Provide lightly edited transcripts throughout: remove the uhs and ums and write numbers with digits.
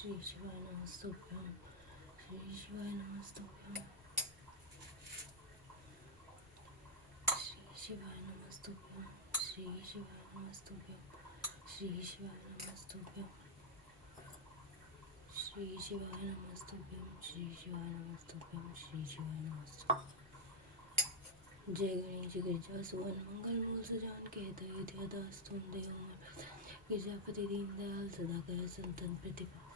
श्री शिवाय नमस्तुभ्यं श्री शिवाय नमस्तुभ्यं श्री शिवाय नमस्तुभ्यं श्री शिवाय नमस्तुभ्यं श्री शिवाय नमस्तुभ्यं श्री शिवाय नमस्तुभ्यं श्री शिवाय नमस्तुभ्यं श्री शिवाय नमस्तुभ्यं। जय गणेश गिरजा सुवन मंगल मूल सजान कहते दास तुम देव गिरजापति दीन दयाल सदा कर संतन प्रतिपा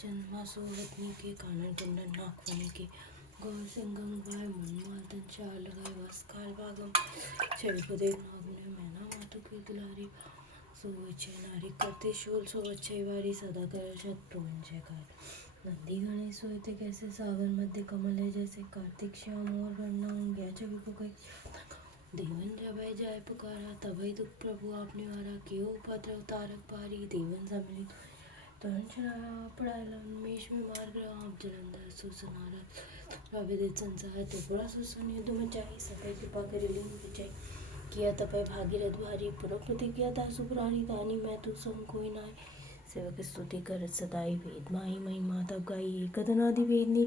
चंद्रमा सोवतनी के कानन कुंडन नागफनी के गौर सिंगम गाय मनमाल तन चार लगाए वस काल भागम चढ़पदे नागुने मैना मातु की दुलारी सो अच्छे नारी करते शूल सो अच्छे वारी सदा कर शत्रु जयकार नंदी गणेश सोते कैसे सागर मध्य कमल है जैसे कार्तिक श्याम और गणना गया छवि को कई देवन जब जाय पुकारा तभी दुख प्रभु आपने वारा क्यों उपद्रव तारक पारी देवन सम्मिलित तुरंत छुड़ाया पढ़ाया उन्मेष में मार गया आप जलंधर सुसनारा अविदित संसार त्रिपुरा सुसन युद्ध मचाई सफेद कृपा कर लीन विजय किया तपय भागीरथ भारी पुरख प्रतिज्ञा था सुपुरारी दानी मैं तू सम कोई नाय सेवक स्तुति कर सदाई वेद माही महिमा तब गाई कदनादि वेदनी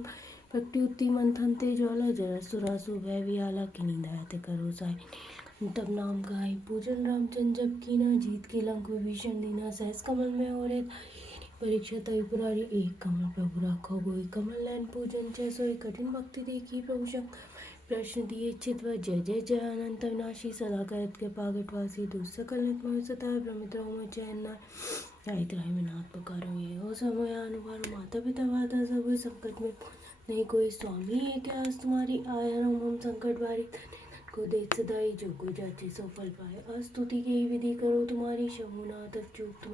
भक्ति उत्ती मंथन ते ज्वाला जरा सुरासु भय वियाला किनी दयाते करो साई तब नाम गाय पूजन रामचंद्र जब की ना जीत के लंक विभीषण दीना सहस कमल में हो रे परीक्षा तय पुरारी एक कमल प्रभु राखो गोई कमल नैन पूजन जय सोई कठिन भक्ति देखी प्रभु शंकर प्रश्न दिए चित्व जय जय जय अनंत विनाशी सदा करत के पागटवासी दुष्ट सकल नित्मय सता प्रमित्र में चैन राहित राही में नाथ पुकारो ये हो समय अनुभार माता पिता वादा सब संकट में नहीं कोई स्वामी है क्या आज तुम्हारी आया हम संकट बारी को देख सदाई जो कोई जाचे सो फल पाए स्तुति की विधि करो तुम्हारी शमुना तक चूक तुम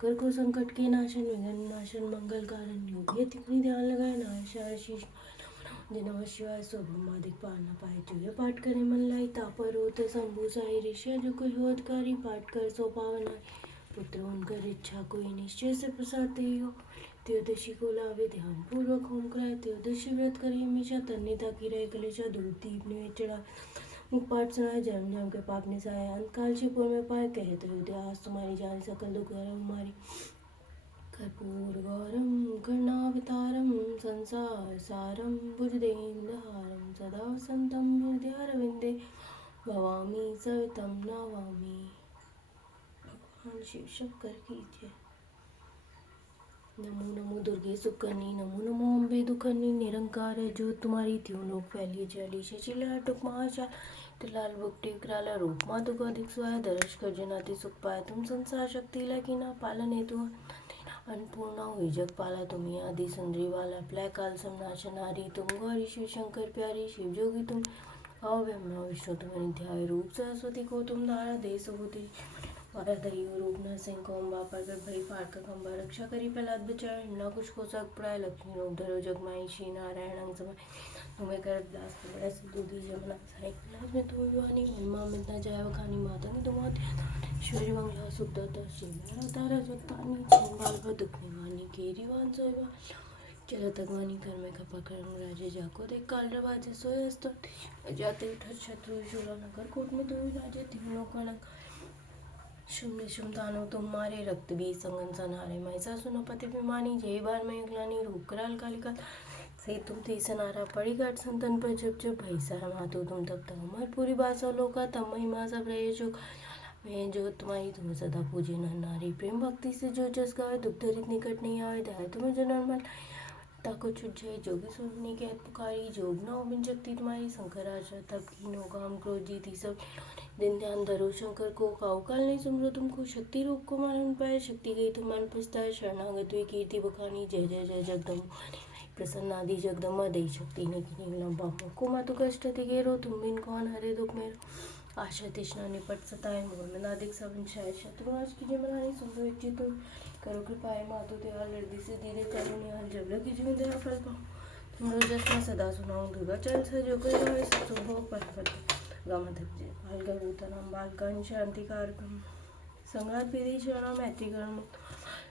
कर को संकट के नाशन विघ्न नाशन मंगल कारण योग्य तिपनी ध्यान लगाए नाशा शीश नमः शिवाय सो ब्रह्मादिक पार न पाए जो पाठ करे मन लाई तापर होते शंभु साई ऋषि जो कोई होतकारी पाठ कर सो पावन पुत्र उनकर इच्छा कोई निश्चय से प्रसाद हो त्योदशी को लावे ध्यान पूर्वक होम कराए त्योदशी व्रत करे हमेशा तन्यता की रहे कलेशा दूध दीप निवेद चढ़ा मुख पाठ सुनाए जन्म जन्म के पाप निसाए अंतकाल शिवपुर में पाए कहते हो आज तुम्हारी जान सकल दुख हमारी कर्पूर गौरम कर्णावतारम संसार सारम भुजदेन्दहारम सदा वसंतम हृदयारविंदे भवामी सवितम नमामि। भगवान शिव शंकर की जय। नमो नमो दुर्गे सुकर्णी नमो नमो अम्बे दुखर्णी निरंकार है जो तुम्हारी त्यों लोग फैलिए जली शशिला टुक महाशाल तिलाल बुकटी विकराला रूप माधु को अधिक सुहाय दर्श कर जनाति सुख पाए तुम संसार शक्ति लकी ना पालन हेतु अन्नपूर्णा हुई जग पाला तुम्हें आदि सुंदरी वाला प्रलय काल समनाशनारी तुम गौरी शिव शंकर प्यारी शिव जोगी तुम आओ ब्रह्मा विष्णु तुम्हें ध्याय रूप सरस्वती को तुम धारा दे सुबुद्धि और दयो रूप नरसिंह को अम्बा प्रगट भरी फाड़ का खंबा रक्षा करी प्रहलाद बचाए हिमना कुछ को सक प्राय लक्ष्मी रूप धरो जगमाई श्री नारायण अंग समय तुम्हें कर दास बड़ा सिद्धि जमुना साई लाज में तुम वानी महिमा मिलना जाए वखानी माता ने तुम ईश्वरी मंगला सुखदत्ता श्री मेरा तारा सुल्तानी छंबाल पर दुख निवानी केरी वान सोयवा चला तगवानी कर में खपा करम राजे जाको देख काल रवाजे सोए अस्तो जाते उठ शत्रु शूला नगर कोट में तुम राजे तीनों कणक शुम्भ शुम्भ दानव तुम्हारे रक्त भी संगन सनारे मैसा सुनो पति विमानी जय बार में अगलानी रूप कराल कालिका से तुम थी सनारा पड़ी घाट संतन पर जब जब भैसा मातु तुम तब तक हमार पूरी बासा लोका तब महिमा सब रहे जो मैं जो तुम्हारी तुम सदा पूजे न नारी प्रेम भक्ति से जो जस गावे दुख दरित निकट नहीं आवे दया तुम्हें जो नर्मल ताको छुट जाए जोगी सुननी के पुकारी जोग न बिन शक्ति तुम्हारी शंकर आशा तब की नो काम क्रोध जीती सब दिन ध्यान धरो शंकर को काउ काल नहीं सुमरो तुमको शक्ति रूप को मारन पाए शक्ति गई तुम मन पछताए शरणागत हुई कीर्ति बखानी जय जय जय जगदम प्रसन्न आदि जगदम्बा दे शक्ति ने की लंबा को मातु कष्ट दिगेरो तुम बिन कौन हरे दुख मेरो आशा तृष्णा निपट सताए मोर में नादिक सब शायद शत्रु आज की जमरानी सुंदर इच्छित करो कृपाए मातु दयाल हृदय से धीरे करो निहाल जब लगी जीवन दया फल पाओ तुम जस मैं सदा सुनाऊं दुर्गा चल से जो कोई रहे सब हो पर गमधब्जे बालगभूतनम बालकं शांतिकारकम संगात विदिशना मैत्रीकरण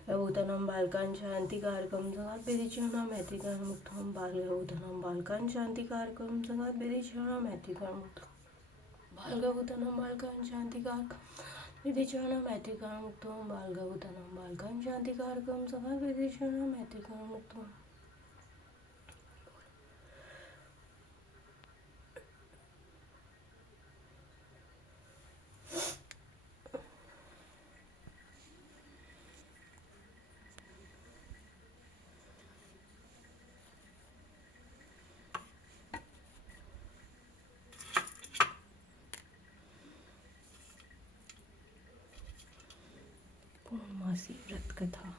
भूतनम बालकं शांतिकारकम संगात विदिशना मैत्रीकरण मुक्तम बालगभूतनम बालकं शांतिकारकम संगात विदिशना मैत्रीकरण मुक्तम बालगभूतनम बालकं शांतिकारकम विधिचरणं मैत्रिकां मुक्तं बालगवतनं बालकां शान्तिकारकं सदा विधिचरणं मैत्रिकां मुक्तं। पूर्णमासी व्रत कथा।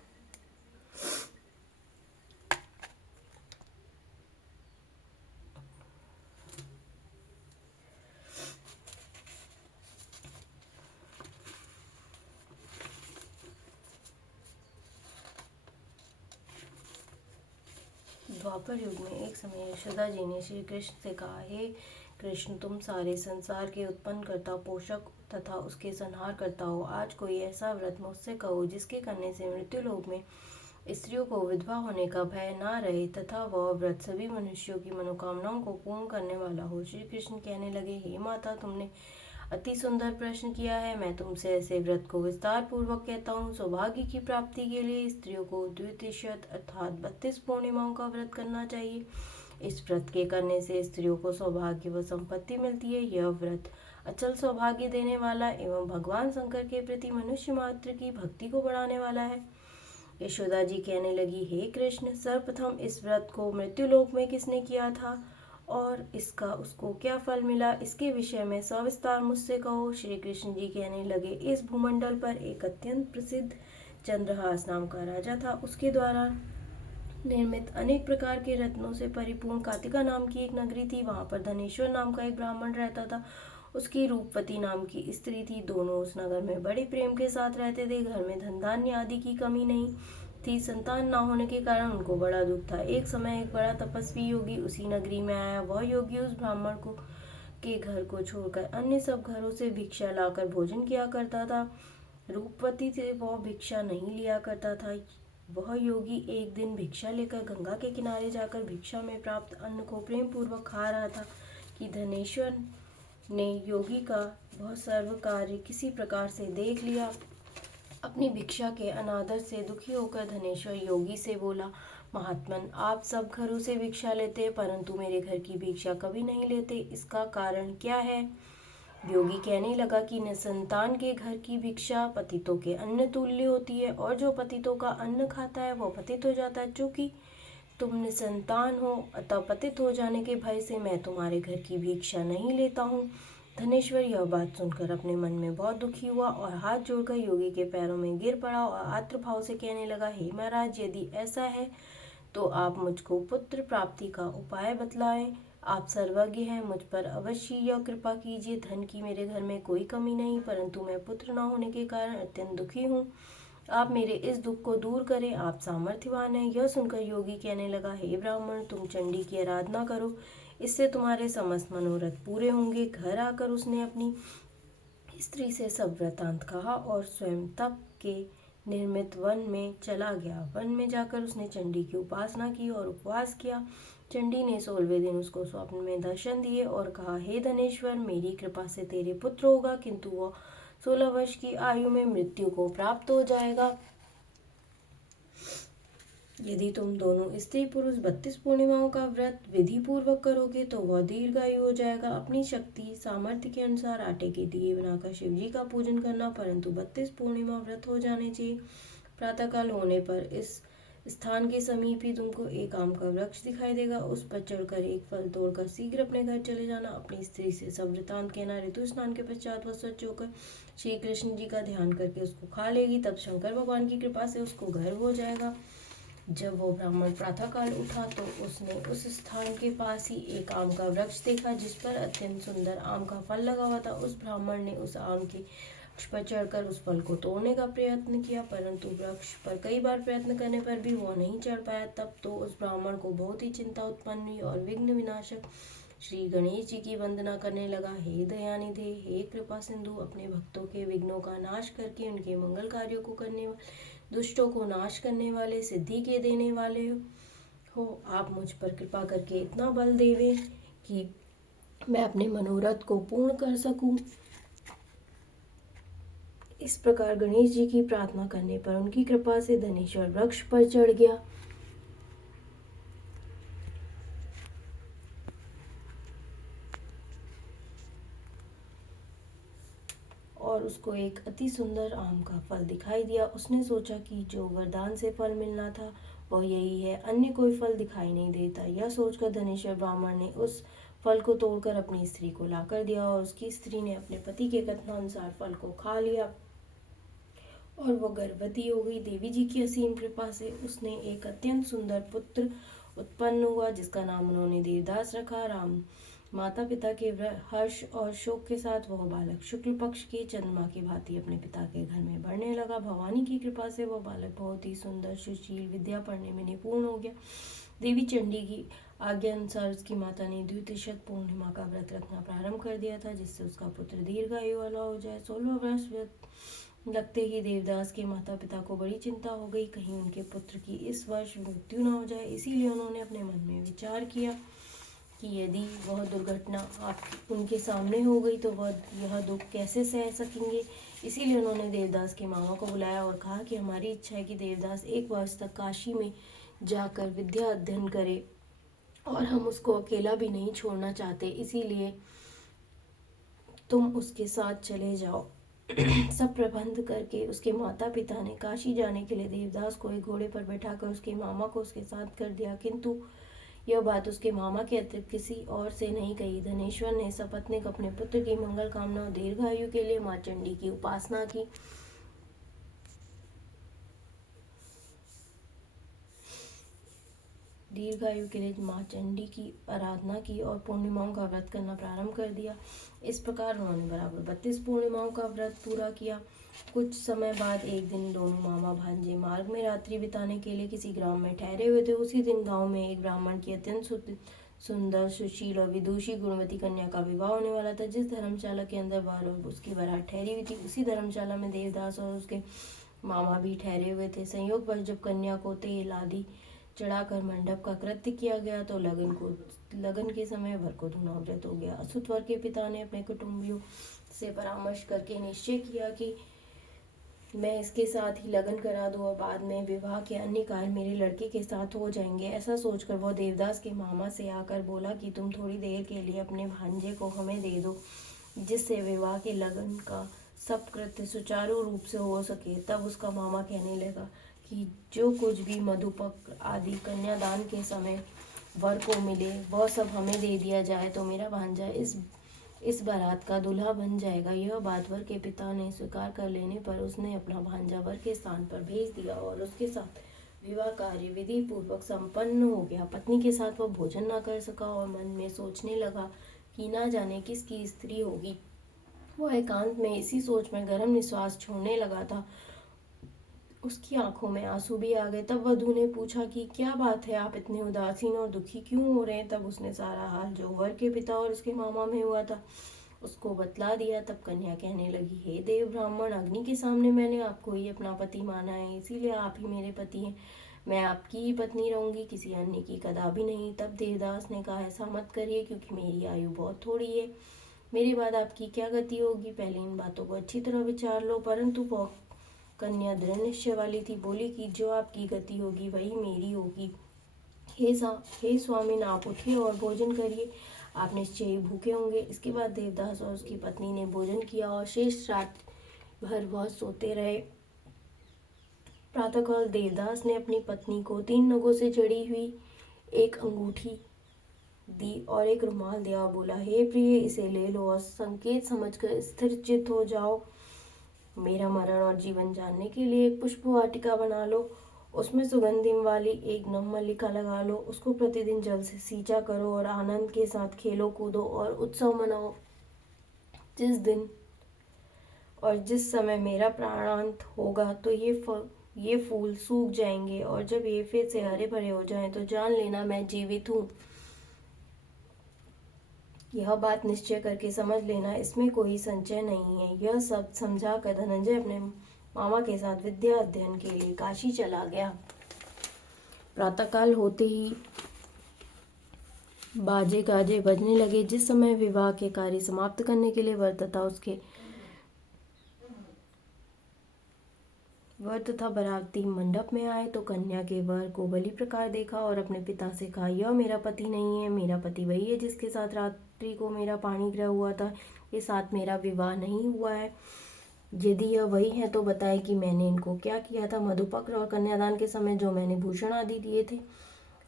द्वापर युग में एक समय यशोदा जी ने श्री कृष्ण से कहा, हे कृष्ण, तुम सारे संसार के उत्पन्न करता, पोषक तथा उसके संहार करता हो। आज कोई ऐसा व्रत मुझसे कहो जिसके करने से मृत्यु लोक में स्त्रियों को विधवा होने का भय ना रहे तथा वह व्रत सभी मनुष्यों की मनोकामनाओं को पूर्ण करने वाला हो। श्री कृष्ण कहने लगे, हे माता, तुमने अति सुंदर प्रश्न किया है। मैं तुमसे ऐसे व्रत को विस्तार पूर्वक कहता हूँ। सौभाग्य की प्राप्ति के लिए स्त्रियों को द्वितीयशत अर्थात 32 पूर्णिमाओं का व्रत करना चाहिए। इस व्रत के करने से स्त्रियों को सौभाग्य व संपत्ति मिलती है। यह व्रत अचल सौभाग्य देने वाला एवं भगवान शंकर के प्रति मनुष्य मात्र की भक्ति को बढ़ाने वाला है। यशोदा जी कहने लगी, हे कृष्ण, सर्वप्रथम इस व्रत को मृत्युलोक में किसने किया था और इसका उसको क्या फल मिला, इसके विषय में सविस्तार मुझसे कहो। श्री कृष्ण जी कहने लगे, इस भूमंडल पर एक अत्यंत प्रसिद्ध चंद्रहास नाम का राजा था। उसके द्वारा निर्मित अनेक प्रकार के रत्नों से परिपूर्ण कातिका नाम की एक नगरी थी। वहां पर धनेश्वर नाम का एक ब्राह्मण रहता था। उसकी रूपवती नाम की स्त्री थी। दोनों उस नगर में बड़े प्रेम के साथ रहते थे। घर में धन धान्य आदि की कमी नहीं थी। संतान ना होने के कारण उनको बड़ा दुख था। एक समय एक बड़ा तपस्वी योगी उसी नगरी में आया। वह योगी उस ब्राह्मण को के घर को छोड़कर अन्य सब घरों से भिक्षा लाकर भोजन किया करता था। रूपवती से वह भिक्षा नहीं लिया करता था। वह योगी एक दिन भिक्षा लेकर गंगा के किनारे जाकर भिक्षा में प्राप्त अन्न को प्रेम पूर्वक खा रहा था कि धनेश्वर ने योगी का वह सर्व कार्य किसी प्रकार से देख लिया। अपनी भिक्षा के अनादर से दुखी होकर धनेश्वर योगी से बोला, महात्मन, आप सब घरों से भिक्षा लेते परंतु मेरे घर की भिक्षा कभी नहीं लेते, इसका कारण क्या है? योगी कहने लगा कि निसंतान के घर की भिक्षा पतितों के अन्न तुल्य होती है और जो पतितों का अन्न खाता है वो पतित हो जाता है। चूंकि तुम निसंतान हो अतः पतित हो जाने के भय से मैं तुम्हारे घर की भिक्षा नहीं लेता हूँ। धनेश्वर यह बात सुनकर अपने मन में बहुत दुखी हुआ और हाथ जोड़कर योगी के पैरों में गिर पड़ा और आर्तभाव से कहने लगा, हे महाराज, यदि ऐसा है तो आप मुझको पुत्र प्राप्ति का उपाय बतलाएं। आप सर्वज्ञ हैं, मुझ पर अवश्य यह कृपा कीजिए। धन की मेरे घर में कोई कमी नहीं, परंतु मैं पुत्र न होने के कारण अत्यंत दुखी हूँ। आप मेरे इस दुख को दूर करें, आप सामर्थ्यवान हैं। यह सुनकर योगी कहने लगा, हे ब्राह्मण, तुम चंडी की आराधना करो, इससे तुम्हारे समस्त मनोरथ पूरे होंगे। घर आकर उसने अपनी स्त्री से सब वृतांत कहा और स्वयं तप के निर्मित वन में चला गया। वन में जाकर उसने चंडी की उपासना की और उपवास किया। चंडी ने 16वें दिन उसको स्वप्न में दर्शन दिए और कहा, हे धनेश्वर, मेरी कृपा से तेरे पुत्र होगा, किंतु वह 16 वर्ष की आयु में मृत्यु को प्राप्त हो जाएगा। यदि तुम दोनों स्त्री पुरुष 32 पूर्णिमाओं का व्रत विधि पूर्वक करोगे तो वह दीर्घायु हो जाएगा। अपनी शक्ति सामर्थ्य के अनुसार आटे के दिए बनाकर शिव जी का पूजन करना, परंतु 32 पूर्णिमा व्रत हो जाने चाहिए। प्रातःकाल होने पर इस स्थान के समीप ही तुमको एक आम का वृक्ष दिखाई देगा। उस पर चढ़कर एक फल तोड़कर शीघ्र अपने घर चले जाना। अपनी स्त्री से सब वृतांत कहना। ऋतु स्नान के पश्चात वह स्वच्छ होकर श्री कृष्ण जी का ध्यान करके उसको खा लेगी। तब शंकर भगवान की कृपा से उसको गर्भ हो जाएगा। जब वो ब्राह्मण प्रातःकाल उठा तो उसने उस स्थान के पास ही एक आम का वृक्ष देखा जिस पर अत्यंत सुंदर आम का फल लगा हुआ था। उस ब्राह्मण ने उस आम के वृक्ष पर चढ़कर उस फल को तोड़ने का प्रयत्न किया, परंतु वृक्ष पर कई बार प्रयत्न करने पर भी वह नहीं चढ़ पाया। तब तो उस ब्राह्मण को बहुत ही चिंता उत्पन्न हुई और विघ्न विनाशक श्री गणेश जी की वंदना करने लगा। हे दयानिधे, हे कृपा सिंधु, अपने भक्तों के विघ्नों का नाश करके उनके मंगल कार्यों को करने, दुष्टों को नाश करने वाले, सिद्धि के देने वाले हो, आप मुझ पर कृपा करके इतना बल देवे कि मैं अपने मनोरथ को पूर्ण कर सकूं। इस प्रकार गणेश जी की प्रार्थना करने पर उनकी कृपा से धनेश्वर वृक्ष पर चढ़ गया और उसको एक अति सुंदर आम का फल दिखाई दिया। उसने सोचा कि जो वरदान से फल मिलना था वह यही है, अन्य कोई फल दिखाई नहीं देता। यह सोचकर धनेश्वर ब्राह्मण ने उस फल को तोड़कर अपनी स्त्री को लाकर दिया और उसकी स्त्री ने अपने पति के कथनानुसार फल को खा लिया और वह गर्भवती हो गई। देवी जी की असीम कृपा से उसने एक अत्यंत सुंदर पुत्र उत्पन्न हुआ जिसका नाम उन्होंने देवदास रखा। राम माता पिता के हर्ष और शोक के साथ वह बालक शुक्ल पक्ष की चंद्रमा की भांति अपने पिता के घर में बढ़ने लगा। भवानी की कृपा से वह बालक बहुत ही सुंदर, सुशील, विद्या पढ़ने में निपुण हो गया। देवी चंडी की आज्ञा अनुसार उसकी माता ने द्वितीयशत पूर्णिमा का व्रत रखना प्रारंभ कर दिया था जिससे उसका पुत्र दीर्घायु वाला हो जाए। 16 वर्ष लगते ही देवदास के माता पिता को बड़ी चिंता हो गई, कहीं उनके पुत्र की इस वर्ष मृत्यु न हो जाए। इसीलिए उन्होंने अपने मन में विचार किया कि यदि वह दुर्घटना उनके सामने हो गई तो वह यह दुख कैसे सह सकेंगे। इसीलिए उन्होंने देवदास के मामा को बुलाया और कहा कि हमारी इच्छा है कि देवदास 1 वर्ष तक काशी में जाकर विद्या अध्ययन करे और हम उसको अकेला भी नहीं छोड़ना चाहते, इसीलिए तुम उसके साथ चले जाओ। सब प्रबंध करके उसके माता पिता ने काशी जाने के लिए देवदास को एक घोड़े पर बैठाकर उसके मामा को उसके साथ कर दिया, किंतु यह बात उसके मामा के अतिरिक्त किसी और से नहीं कही। धनेश्वर ने सपत्नीक अपने पुत्र की मंगल कामना और दीर्घायु के लिए माँ चंडी की उपासना की। दीर्घायु के लिए माँ चंडी की आराधना की और पूर्णिमाओं का व्रत करना प्रारंभ कर दिया। इस प्रकार उन्होंने बराबर 32 पूर्णिमाओं का व्रत पूरा किया। कुछ समय बाद एक दिन दोनों मामा भांजे मार्ग में रात्रि बिताने के लिए किसी ग्राम में ठहरे हुए थे। उसी दिन गांव में एक ब्राह्मण की अत्यंत सुंदर, सुशील और विदुषी गुणवती कन्या का विवाह होने वाला था। जिस धर्मशाला के अंदर वर और उसकी बारात ठहरी हुई थी, उसी धर्मशाला में देवदास और उसके मामा भी ठहरे हुए थे। संयोगवश जब कन्या को तेल आदि चढ़ाकर मंडप का कृत्य किया गया तो लगन के समय वर को धुना व्रत हो गया। असुत वर के पिता ने अपने कुटुंबियों से परामर्श करके निश्चय किया कि मैं इसके साथ ही लगन करा दूं और बाद में विवाह के अन्य कार्य मेरे लड़के के साथ हो जाएंगे। ऐसा सोचकर वह देवदास के मामा से आकर बोला कि तुम थोड़ी देर के लिए अपने भांजे को हमें दे दो, जिससे विवाह के लगन का सब कृत्य सुचारू रूप से हो सके। तब उसका मामा कहने लगा कि जो कुछ भी मधुपक आदि कन्यादान के समय वर को मिले वह सब हमें दे दिया जाए तो मेरा भांजा इस बारात का दूल्हा बन जाएगा। यह बात वर के पिता ने स्वीकार कर लेने पर उसने अपना भांजा वर के स्थान पर भेज दिया और उसके साथ विवाह कार्य विधि पूर्वक संपन्न हो गया। पत्नी के साथ वह भोजन न कर सका और मन में सोचने लगा कि ना जाने किसकी स्त्री होगी। वह एकांत में इसी सोच में गर्म निश्वास छोड़ने लगा था। उसकी आंखों में आंसू भी आ गए। तब वधू ने पूछा कि क्या बात है, आप इतने उदासीन और दुखी क्यों हो रहे हैं। तब उसने सारा हाल जो वर के पिता और उसके मामा में हुआ था उसको बतला दिया। तब कन्या कहने लगी, हे देव ब्राह्मण, अग्नि के सामने मैंने आपको ही अपना पति माना है, इसीलिए आप ही मेरे पति हैं। मैं आपकी ही पत्नी रहूंगी, किसी अन्य की कदापि नहीं। तब देवदास ने कहा, ऐसा मत करिए क्योंकि मेरी आयु बहुत थोड़ी है, मेरे बाद आपकी क्या गति होगी। पहले इन बातों को अच्छी तरह विचार लो। परंतु वह कन्या दृढ़ निश्चय वाली थी, बोली कि जो आपकी गति होगी वही मेरी होगी। हे स्वामिन, आप उठिए और भोजन करिए, आप निश्चय ही भूखे होंगे। इसके बाद देवदास और उसकी पत्नी ने भोजन किया और शेष रात भर वह सोते रहे। प्रातःकाल देवदास ने अपनी पत्नी को 3 नगों से जड़ी हुई एक अंगूठी दी और एक रुमाल दिया और बोला, हे प्रिय, इसे ले लो और संकेत समझकर स्थिर चित्त हो जाओ। मेरा मरण और जीवन जानने के लिए एक पुष्प वाटिका बना लो, उसमें सुगंधिम वाली एक नवमल्लिका लगा लो, उसको प्रतिदिन जल से सींचा करो और आनंद के साथ खेलो कूदो और उत्सव मनाओ। जिस दिन और जिस समय मेरा प्राणांत होगा तो ये फूल सूख जाएंगे और जब ये फिर से हरे भरे हो जाएं तो जान लेना मैं जीवित हूँ। यह बात निश्चय करके समझ लेना, इसमें कोई संचय नहीं है। यह सब समझाकर धनंजय अपने मामा के साथ विद्या अध्ययन के लिए काशी चला गया। प्रातःकाल होते ही बाजे गाजे बजने लगे। जिस समय विवाह के कार्य समाप्त करने के लिए वर तथा उसके वर तथा बाराती मंडप में आए तो कन्या के वर को बलि प्रकार देखा और अपने पिता से कहा, यह मेरा पति नहीं है, मेरा पति वही है जिसके साथ रात्रि को मेरा पाणी ग्रह हुआ था, के साथ मेरा विवाह नहीं हुआ है। यदि यह वही है तो बताए कि मैंने इनको क्या किया था। मधुपक्र और कन्यादान के समय जो मैंने भूषण आदि दिए थे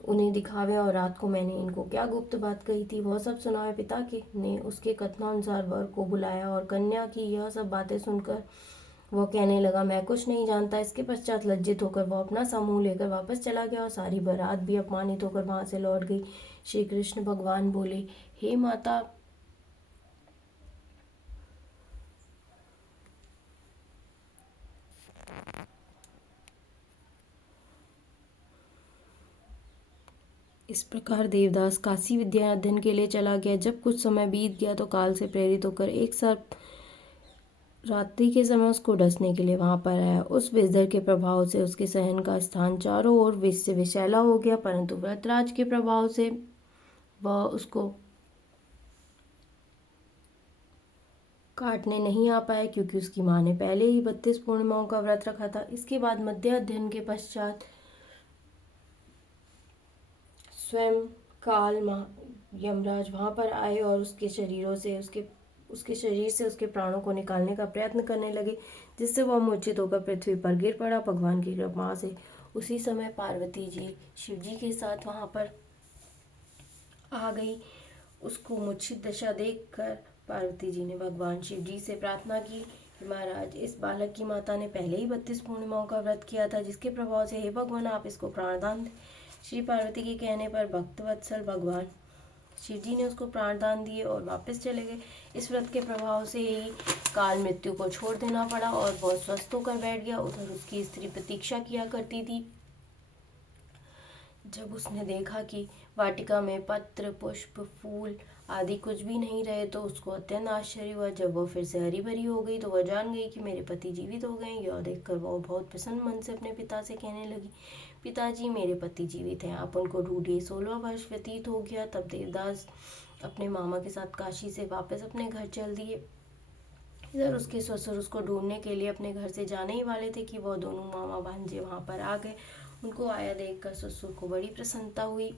उन्हें दिखावे, और रात को मैंने इनको क्या गुप्त बात कही थी वह सब सुनावे। पिता के ने उसके कथनानुसार वर को बुलाया और कन्या की यह सब बातें सुनकर वह कहने लगा, मैं कुछ नहीं जानता। इसके पश्चात लज्जित होकर वह अपना समूह लेकर वापस चला गया और सारी बारात भी अपमानित होकर वहां से लौट गई। श्री कृष्ण भगवान बोले, हे माता, इस प्रकार देवदास काशी विद्या अध्ययन के लिए चला गया। जब कुछ समय बीत गया तो काल से प्रेरित होकर एक सर्प रात्रि के समय उसको डसने के लिए वहां पर आया। उस विषधर के प्रभाव से उसके सहन का स्थान चारों ओर विष से विषैला हो गया, परंतु व्रतराज के प्रभाव से वह उसको काटने नहीं आ पाया, क्योंकि उसकी माँ ने पहले ही 32 पूर्णिमाओं का व्रत रखा था। इसके बाद मध्य अध्ययन के पश्चात स्वयं काल यमराज वहां पर आए और उसके शरीर से उसके प्राणों को निकालने का प्रयत्न करने लगे, जिससे वह मूर्छित होकर पृथ्वी पर गिर पड़ा। भगवान की कृपा से उसी समय पार्वती जी शिव जी के साथ वहां पर आ गई। उसको मूर्छित दशा देखकर पार्वती जी ने भगवान शिव जी से प्रार्थना की, महाराज, इस बालक की माता ने पहले ही 32 पूर्णिमाओं का व्रत किया था, जिसके प्रभाव से हे भगवान आप इसको प्राणदान दें। श्री पार्वती के कहने पर भक्तवत्सल भगवान शिव जी ने उसको प्राणदान दिए और वापस चले गए। इस व्रत के प्रभाव से ही काल मृत्यु को छोड़ देना पड़ा और बहुत स्वस्थ होकर बैठ गया। उधर उसकी स्त्री प्रतीक्षा किया करती थी। जब उसने देखा कि वाटिका में पत्र, पुष्प, फूल आदि कुछ भी नहीं रहे तो उसको अत्यंत आश्चर्य हुआ। जब वह फिर से हरी भरी हो गई तो वह जान गई कि मेरे पति जीवित हो गए। यह देखकर वह बहुत प्रसन्न मन से अपने पिता से कहने लगी, पिताजी, मेरे पति जीवित हैं, आप उनको ढूंढिए। 16 वर्ष व्यतीत हो गया तब देवदास अपने मामा के साथ काशी से वापस अपने घर चल दिए। इधर उसके ससुर उसको ढूंढने के लिए अपने घर से जाने ही वाले थे कि वह दोनों मामा भांजे वहां पर आ गए। उनको आया देखकर ससुर को बड़ी प्रसन्नता हुई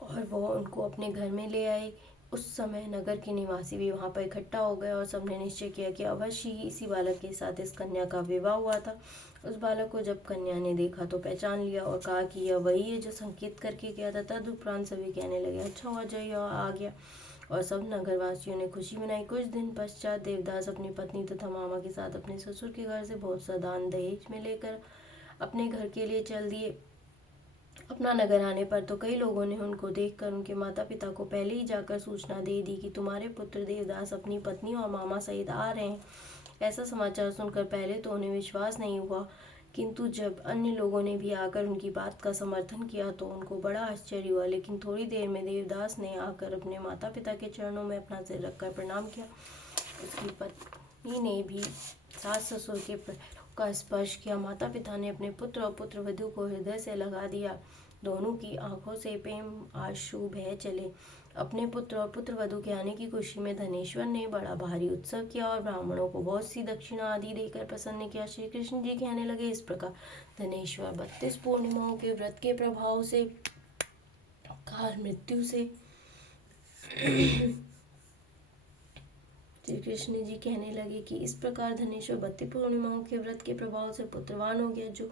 और वह उनको अपने घर में ले आए। उस समय नगर के निवासी भी वहां पर इकट्ठा हो गए और सबने निश्चय किया कि अवश्य ही इसी बालक के साथ इस कन्या का विवाह हुआ था। उस बालक को जब कन्या ने देखा तो पहचान लिया और कहा कि यह वही है जो संकेत करके गया था। तदुपरांत सभी कहने लगे, अच्छा हुआ जो यह आ गया, और सब नगरवासियों ने खुशी मनाई। कुछ दिन पश्चात देवदास अपनी पत्नी तथा मामा के साथ अपने ससुर के घर से बहुत सा दान दहेज में लेकर अपने घर के लिए चल दिए। अपना नगर आने पर तो कई लोगों ने उनको देखकर उनके माता पिता को पहले ही जाकर सूचना दे दी कि तुम्हारे पुत्र देवदास अपनी पत्नी और मामा सहित आ रहे हैं। ऐसा समाचार सुनकर पहले तो उन्हें विश्वास नहीं हुआ, किंतु जब अन्य लोगों ने भी आकर उनकी बात का समर्थन किया तो उनको बड़ा आश्चर्य हुआ। लेकिन थोड़ी देर में देवदास ने आकर अपने माता पिता के चरणों में अपना सिर रखकर प्रणाम किया। उसकी पत्नी ने भी सास ससुर के पैरों का स्पर्श किया। माता पिता ने अपने पुत्र और पुत्र वधू को हृदय से लगा दिया। दोनों की आंखों से प्रेम आंसू बह चले। अपने पुत्र और पुत्र वधू के आने की खुशी में धनेश्वर ने बड़ा भारी उत्सव किया और ब्राह्मणों को बहुत सी दक्षिणा आदि देकर प्रसन्न किया। श्री कृष्ण जी कहने लगे, इस प्रकार धनेश्वर 32 पूर्णिमाओं के व्रत के प्रभाव से काल मृत्यु से श्री कृष्ण जी कहने लगे कि इस प्रकार धनेश्वर 32 पूर्णिमाओं के व्रत के प्रभाव से पुत्रवान हो गया। जो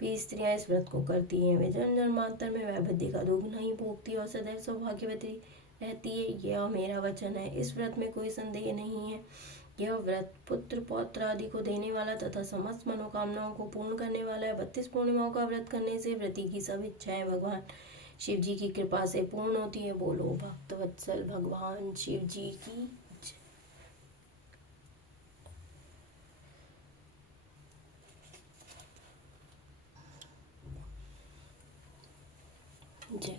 भी स्त्रियां इस व्रत को करती हैं वे जन्म जन्मांतर में वैभवती का दुख नहीं भोगती और सदैव सौभाग्यवती रहती है। यह मेरा वचन है, इस व्रत में कोई संदेह नहीं है। यह व्रत पुत्र पौत्र आदि को देने वाला तथा समस्त मनोकामनाओं को पूर्ण करने वाला है। 32 पूर्णिमाओं का व्रत करने से व्रती की सब इच्छाएं भगवान शिव जी की कृपा से पूर्ण होती है। बोलो भक्तवत्सल भगवान शिव जी की जय।